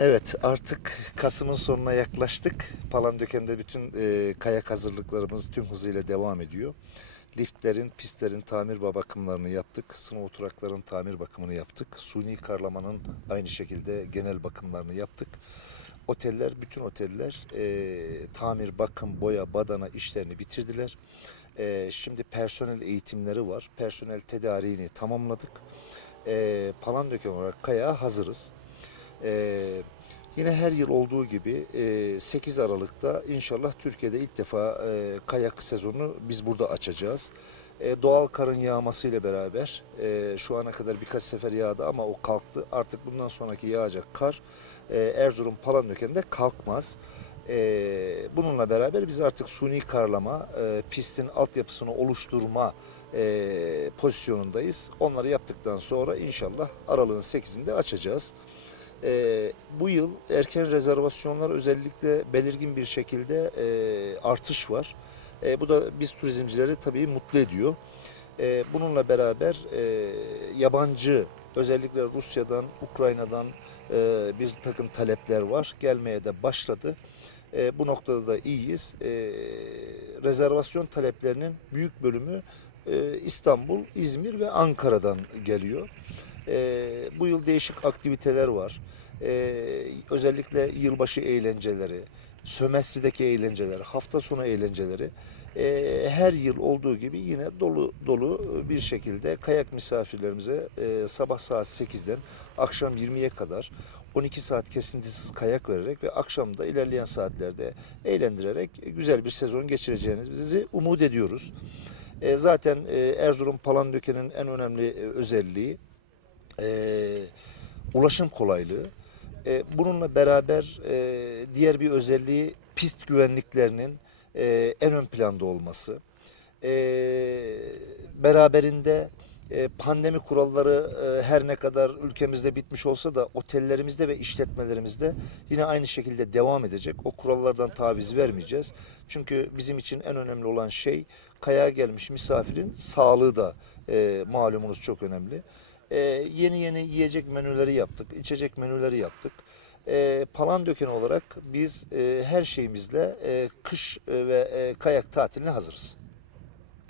Evet artık Kasım'ın sonuna yaklaştık. Palandöken'de bütün e, kayak hazırlıklarımız tüm hızıyla devam ediyor. Liftlerin, pistlerin tamir bakımlarını yaptık. Sınıf oturakların tamir bakımını yaptık. Suni karlamanın aynı şekilde genel bakımlarını yaptık. Oteller, bütün oteller e, tamir, bakım, boya, badana işlerini bitirdiler. E, şimdi personel eğitimleri var. Personel tedariğini tamamladık. E, Palandöken olarak kayağa hazırız. Ee, yine her yıl olduğu gibi e, 8 Aralık'ta inşallah Türkiye'de ilk defa e, kayak sezonunu biz burada açacağız. E, doğal karın yağması ile beraber e, şu ana kadar birkaç sefer yağdı ama o kalktı. Artık bundan sonraki yağacak kar e, Erzurum Palandöken'de kalkmaz. E, bununla beraber biz artık suni karlama, e, pistin altyapısını oluşturma e, pozisyonundayız. Onları yaptıktan sonra inşallah aralığın 8'inde açacağız. Ee, bu yıl erken rezervasyonlar özellikle belirgin bir şekilde e, artış var. E, bu da biz turizmcileri tabii mutlu ediyor. E, bununla beraber e, yabancı özellikle Rusya'dan, Ukrayna'dan e, bir takım talepler var. Gelmeye de başladı. E, bu noktada da iyiyiz. E, rezervasyon taleplerinin büyük bölümü e, İstanbul, İzmir ve Ankara'dan geliyor. Ee, bu yıl değişik aktiviteler var. Ee, özellikle yılbaşı eğlenceleri, sömestrideki eğlenceler, hafta sonu eğlenceleri ee, her yıl olduğu gibi yine dolu dolu bir şekilde kayak misafirlerimize e, sabah saat 8'den akşam 20'ye kadar 12 saat kesintisiz kayak vererek ve akşamda ilerleyen saatlerde eğlendirerek güzel bir sezon geçireceğinizi umut ediyoruz. E, zaten e, Erzurum Palandöken'in en önemli e, özelliği e, ulaşım kolaylığı. E, bununla beraber e, diğer bir özelliği pist güvenliklerinin e, en ön planda olması. E, beraberinde e, pandemi kuralları e, her ne kadar ülkemizde bitmiş olsa da otellerimizde ve işletmelerimizde yine aynı şekilde devam edecek. O kurallardan taviz vermeyeceğiz. Çünkü bizim için en önemli olan şey kayağa gelmiş misafirin sağlığı da e, malumunuz çok önemli. E, yeni yeni yiyecek menüleri yaptık, içecek menüleri yaptık. E, Palandöken olarak biz e, her şeyimizle e, kış e, ve e, kayak tatiline hazırız.